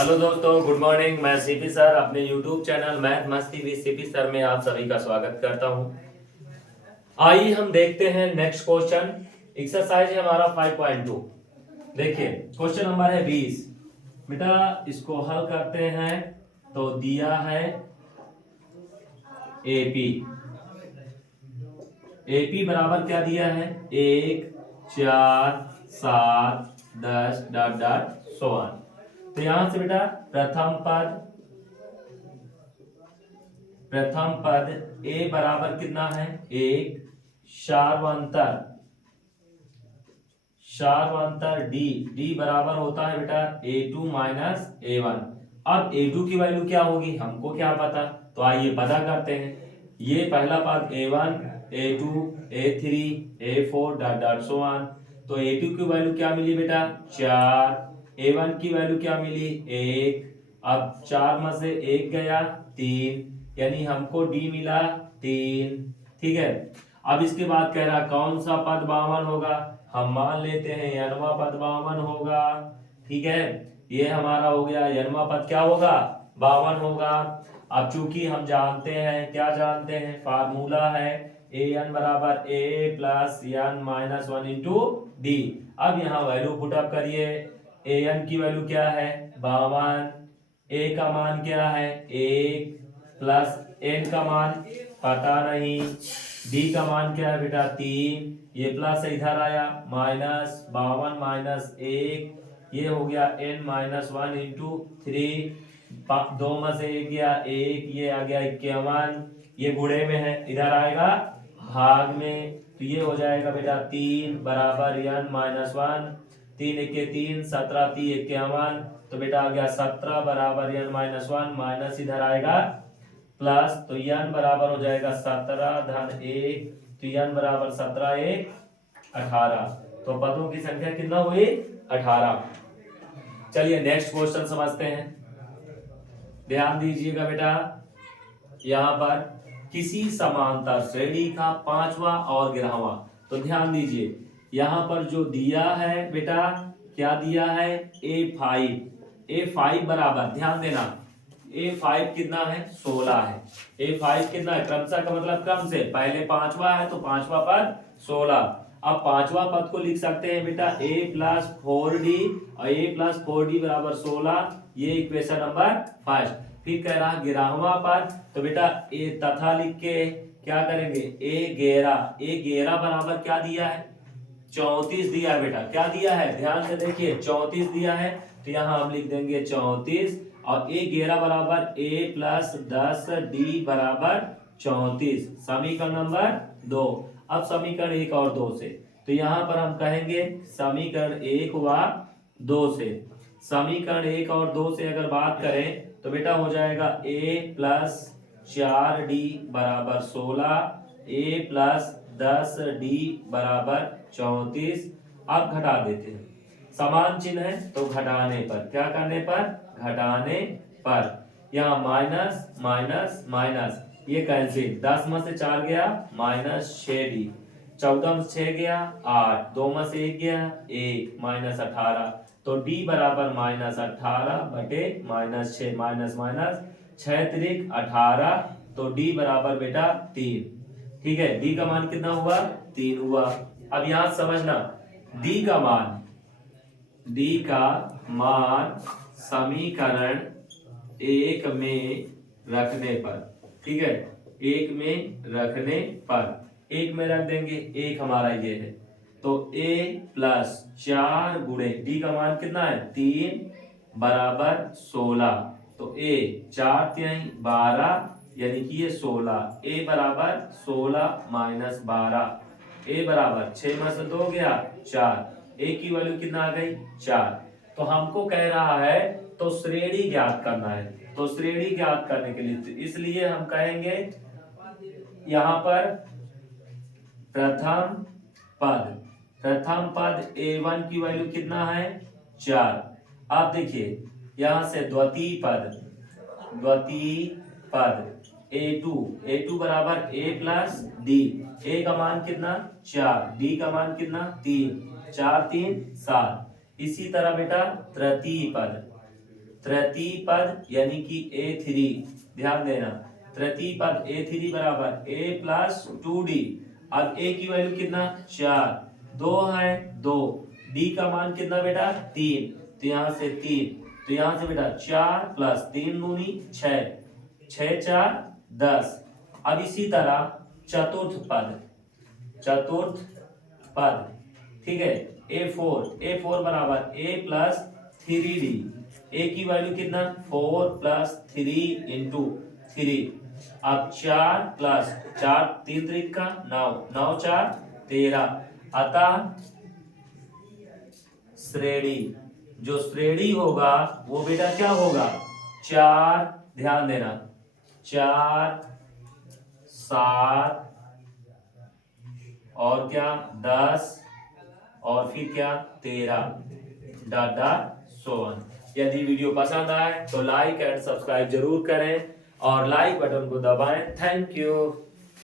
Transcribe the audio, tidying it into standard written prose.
Hello दोस्तों, good morning. मैं CP sir अपने यूट्यूब चैनल मैथ मस्ती विद सीपी सर में आप सभी का स्वागत करता हूं। आइए हम देखते हैं नेक्स्ट क्वेश्चन। एक्सरसाइज है हमारा 5.2। देखिए क्वेश्चन नंबर है 20। बेटा इसको हल करते हैं तो दिया है एपी। एपी बराबर क्या दिया है? 1 4 7 10 डॉट डॉट 100। तो यहां से बेटा प्रथम पद ए बराबर कितना है? 1 शार्वांतर डी। डी बराबर होता है बेटा A2 माइनस A1। अब A2 की वैल्यू क्या होगी हमको क्या पता, तो आइए पता करते हैं। ये पहला पद A1 A2 A3 A4 dot dot so on. तो A2 की वैल्यू क्या मिली बेटा? 4। A1 की वैल्यू क्या मिली? 1। अब 4 में से 1 गया 3, यानी हमको डी मिला 3। ठीक है। अब इसके बाद कह रहा कौन सा पद 52 होगा? हम मान लेते हैं यनवा पद 52 होगा। ठीक है, ये हमारा हो गया यनवा पद क्या होगा? 52 होगा। अब चूंकि हम जानते हैं, क्या जानते हैं? फार्मूला है ए एन बराबर A plus N minus 1 into D. अब यहाँ वैल्यू पुटअप करिए। ए एन की वैल्यू क्या है? 52। ए का मान क्या है? 1 प्लस एन का मान पता नहीं। डी का मान क्या है बेटा? 3। ये प्लस इधर आया माइनस 52 माइनस 1, ये हो गया n माइनस 1 इंटू 3। 2 में से 1 गया 1, ये आ गया 51। ये गुणे में है, इधर आएगा भाग में। तो ये हो जाएगा बेटा 3 बराबर n माइनस 1। 3 1 3 17 3 51। तो बेटा आ गया 17 बराबर n माइनस 1, माइनस इधर आएगा प्लस। तो n बराबर हो जाएगा 17 धन 1। तो n बराबर 17 1 18। तो पदों की संख्या कितना हुई? 18। चलिए नेक्स्ट क्वेश्चन समझते हैं। ध्यान दीजिएगा बेटा, यहां पर किसी समांतर श्रेणी का 5वां और 11वां। तो ध्यान दीजिए यहां पर जो दिया है बेटा, क्या दिया है? A5 बराबर, ध्यान देना, A5 कितना है? 16 है। A5 कितना है? क्रमशः का मतलब क्रम से, पहले 5वां है तो 5वां पद 16। अब 5वां पद को लिख सकते हैं बेटा A प्लस 4D, और A प्लस 4D बराबर 16। ये इक्वेशन नंबर फर्स्ट। फिर कह रहा 11वां पद, तो बेटा ए तथा लिख के क्या करेंगे? A11 बराबर क्या दिया है? 34 दिया है बेटा। क्या दिया है? ध्यान से देखिए 34 दिया है, तो यहाँ हम लिख देंगे 34। और A11 बराबर A प्लस 10D बराबर 34। समीकरण नंबर 2। अब समीकरण 1 और 2 से, तो यहाँ पर हम कहेंगे समीकरण 1 व 2 से। समीकरण 1 और 2 से अगर बात करें तो बेटा हो जाएगा A प्लस 4D बराबर 16, A प्लस 10D बराबर 34। अब घटा देते हैं, समान चिन्ह है तो घटाने पर, क्या करने पर? घटाने पर। यहाँ माइनस माइनस माइनस, ये कैंसिल। 10 में से 4 गया माइनस 6D। 14 में से 6 गया 8। 2 में से 1 गया 1, माइनस 18। तो D बराबर माइनस 18 बटे माइनस 6, माइनस माइनस 6 त्रिक 18। तो D बराबर बेटा 3। ठीक है, D का मान कितना हुआ? 3 हुआ। अब यहां समझना, D का मान समीकरण 1 में रखने पर, ठीक है, 1 में रखने पर 1 में रख देंगे। 1 हमारा ये है, तो A प्लस 4 गुणे D का मान कितना है? 3 बराबर 16। तो A 4 तिहाई 12, यानी कि ये 16। A बराबर 16 माइनस 12। A बराबर 6 में से 2 गया 4। A की वैल्यू कितना आ गई? 4। तो हमको कह रहा है तो श्रेणी ज्ञात करना है। तो श्रेणी ज्ञात करने के लिए इसलिए हम कहेंगे यहां पर प्रथम पद A1 की वैल्यू कितना है? 4। आप देखिए यहां से द्वितीय पद A2 बराबर A प्लस D। A का मान कितना? 4। D का मान कितना? 3। 4 3 7। इसी तरह बेटा तृतीय पद तृतीय पद यानी कि A3, ध्यान देना, तृतीय पद A3 बराबर A प्लस 2D। अब A की वैल्यू कितना 4, 2 है 2, D का मान कितना बेटा 3, तो यहाँ से 3, तो यहाँ से बेटा 4 प्लस 3 दूनी 6, 6 4 10। अब इसी तरह चतुर्थ पद, चतुर्थ पद, ठीक है, A4 बराबर A प्लस 3D। A की वैल्यू कितना 4 प्लस 3 इंटू 3। अब 4 प्लस 4 3 त्रिक का 9, 9 4 13। अतः श्रेणी, जो श्रेणी होगा वो बेटा क्या होगा 4, ध्यान देना, 4 7 और क्या 10 और फिर क्या 13, डॉट डॉट सो ऑन। यदि वीडियो पसंद आए तो लाइक एंड सब्सक्राइब जरूर करें और लाइक बटन को दबाएं। Thank you.